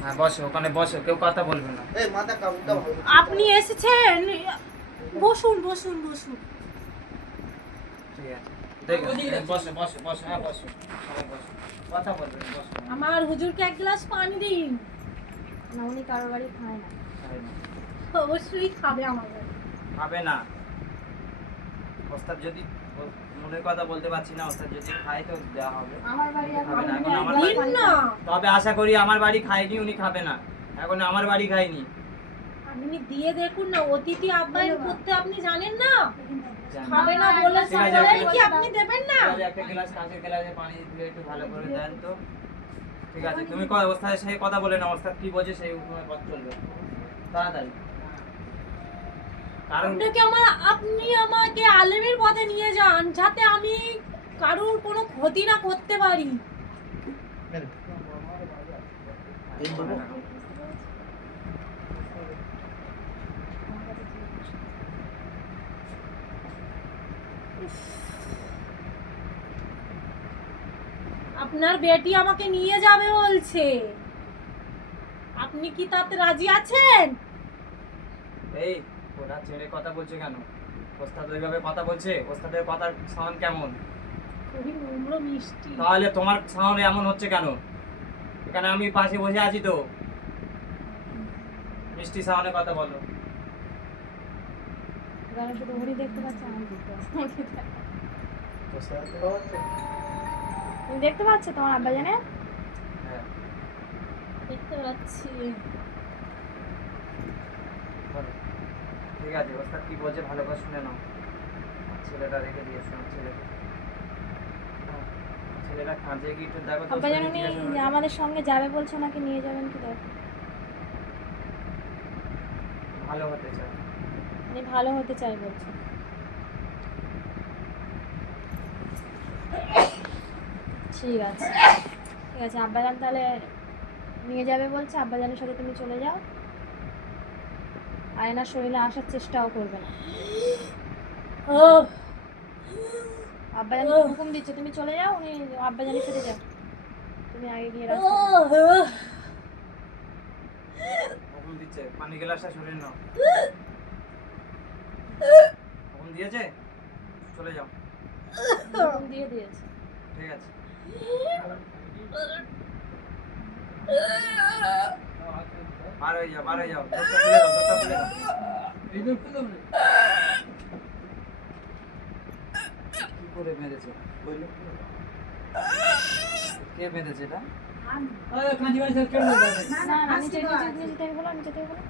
হ্যাঁ বসো, ওখানে বসো, কেউ কথা বলবে না। আপনি এসেছেন, বসুন বসুন বসুন। ঠিক আছে, দেখো বসো বসো বসো, হ্যাঁ বসো, সবাই বসো, কথা বলবেন, বসো। আমার হুজুরকে এক গ্লাস পানি দিন। না, উনি কারোর বাড়ি খায় না। খাবে না। অবশ্যই খাবে আমার বাড়ি। খাবে না। ওস্তাদ যদি মনের কথা বলতে পারছি না, ওস্তাদ যদি খায় তো দেওয়া হবে। আমার বাড়ি আর খাবে না, এখন আমার দিন বাড়ি না। তবে আশা করি আমার বাড়ি খায়নি, উনি খাবে না, এখন আমার বাড়ি খায়নি। আপনি দিয়ে দেখুন না, অতিথি আপ্যায়ন করতে আপনি জানেন না? জানি। খাবে না বলেছে, ঠিক আছে, বলেন কি আপনি দেবেন না? ঠিক আছে, একটা গ্লাস কাঁচের গ্লাসে পানি দিয়ে একটু ভালো করে দেন তো। ঠিক আছে, তুমি ওস্তাদের সাথে কথা বলে না, ওস্তাদ কি বলছে সেই উপরে পথ চলবে তাড়াতাড়ি। কারণ আপনি আমাকে আলেমের পথে নিয়ে যান, যাতে আমি কারোর কোনো ক্ষতি না করতে পারি। আপনার বেটি আমাকে নিয়ে যাবে বলছে, আপনি কি তাতে রাজি আছেন? এই ওরা ছেড়ে কথা বলছে কেন? ওস্তাদ ওইভাবে কথা বলছে, ওস্তাদের কথার সাউন্ড কেমন? খুবই নম্র মিষ্টি। তাহলে তোমার সাউন্ড এমন হচ্ছে কেন? এখানে আমি পাশে বসে আছি তো, মিষ্টি সাউন্ডে কথা বলো। এখানে শুধু উনি দেখতে পাচ্ছেন, আমি দেখতে পাচ্ছি। তুমি দেখতে পাচ্ছ তোমার আব্বা জানে? হ্যাঁ, দেখতে পাচ্ছি। বলো। ঠিক আছে, ওস্তাদ কি বলছে ভালো করে শুনে নাও। ছেলেটা রেখে দিয়েছে, আমার ছেলেটা। হ্যাঁ, ছেলেটা কাঁদছে কি একটু দেখো তো। আব্বা জানে উনি আমাদের সঙ্গে যাবে বলছে, ওনাকে নিয়ে যাবেন কি? দেখো, ভালো হতে চায়। উনি ভালো হতে চাই বলছে। ঠিক আছে, ঠিক আছে, আব্বাজান তাহলে নিয়ে যাবে বলছে, আব্বাজানের সাথে তুমি চলে যাও, আর এনার শরীরে আসার চেষ্টাও করবে না। আব্বাজান হুকুম দিচ্ছে তুমি চলে যাও, উনি আব্বাজানের সাথে যাও, তুমি আগে গিয়ে রাস্তা কখন দিচ্ছে? পানি গ্লাসটা সরিয়ে নাও। কখন দিয়েছে? চলে যাও। হুকুম দিয়ে দিয়েছে। ঠিক আছে। বার হয়ে যাও, বার হয়ে যাও, দরজা খুলে দাও, দরজা খুলে দাও। কি করে বেঁধেছে? কে বেঁধেছে এটা? না না, নিচে নিচে নিচে থেকে বলো, নিচে থেকে বলো।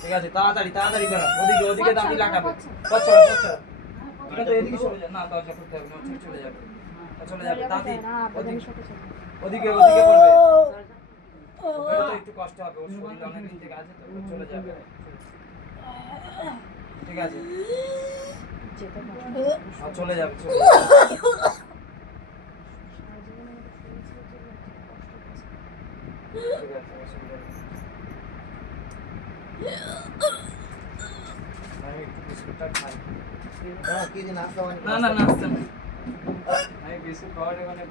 ঠিক আছে, তাড়াতাড়ি তাড়াতাড়ি করো। ওদিকে ওদিকে দাঁড়ি লাগাবে। পচ্ছা পচ্ছা। ঠিক আছে, এদিকে সরে যাও। না, দরজা খুলতে হবে না, ও চলে যাবে। ও চলে যাবে, দাঁড়ি। না, আব্বাজানের সাথে চলে যাও। ওদিকে ওদিকে পড়বে। ওটা তো একটু কষ্ট হবে, ওর শরীর অনেক দিন থেকে আছে তো, ও চলে যাবে। ঠিক আছে, যেতে পারো। চলে যাবে, চলে যাবে। ঠিক আছে, অসুবিধা নেই। আমি একটু বিস্কুটটা খাই। না না, নাস্তা না, আমি বিস্কুট খাওয়ার এখানে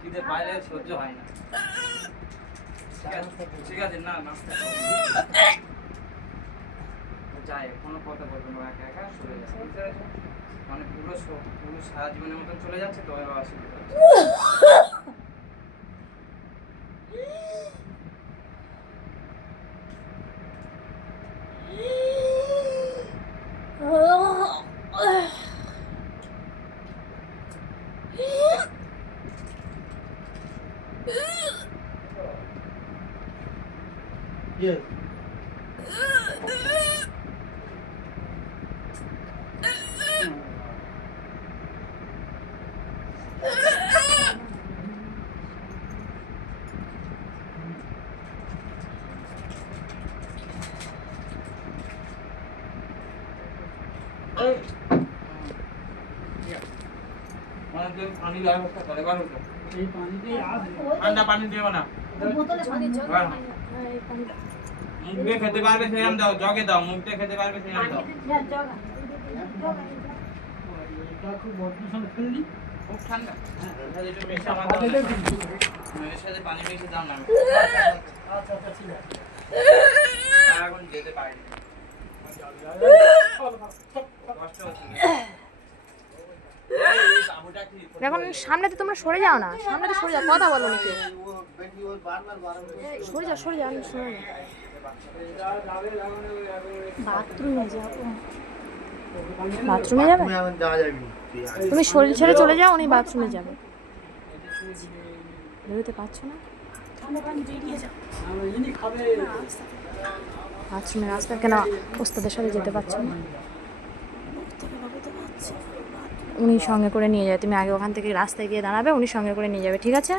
খিদে পাইলে সহ্য হয় না। ঠিক আছে, না নাস্তা যাই, কোনো কথা বলবো না, একা একা চলে যাচ্ছে, বুঝতে পেরেছো? মানে পুরো সারা জীবনের মতন চলে যাচ্ছে তো, এবার অসুবিধা হচ্ছে। Yes. পানি ব্যবস্থা করে করো তো। এই পানিতেই আসে। ঠান্ডা পানি দিও না। হ্যাঁ। মুখ দিয়ে খেতে পারবে সেরকম দাও, জগে দাও, মুখ দিয়ে খেতে পারবে সেরকম দাও। এটা খুব বদমাশ ফেললি। খুব ঠান্ডা এর সাথে একটু মিশে আমার আমাদের দাও না। কিন্তু এর সাথে পানি মিশিয়ে দাও না আচ্ছা আচ্ছা ঠিক আছে আর এখন যেতে পারি না। কষ্ট হচ্ছে এই বাবুটা কি এখন সামনেতে তোমরা সরে যাও না, সামনেতে সরে যাও, কথা বলো না কেউ। সরে যাও, সরে যাও, আমি সরে যাও। বাথরুমে যাবো, বাথরুমে যাবে? তুমি শরীর ছেড়ে চলে যাও, উনি বাথরুমে যাবে। বেরোতে পারছো না? ইনি খাবে বাথরুমের রাস্তা কেন ওস্তাদের সাথে যেতে পারছো না? উনি সঙ্গে করে নিয়ে যাবে, তুমি আগে ওখান থেকে রাস্তায় গিয়ে দাঁড়াবে, উনি সঙ্গে করে নিয়ে যাবে, ঠিক আছে?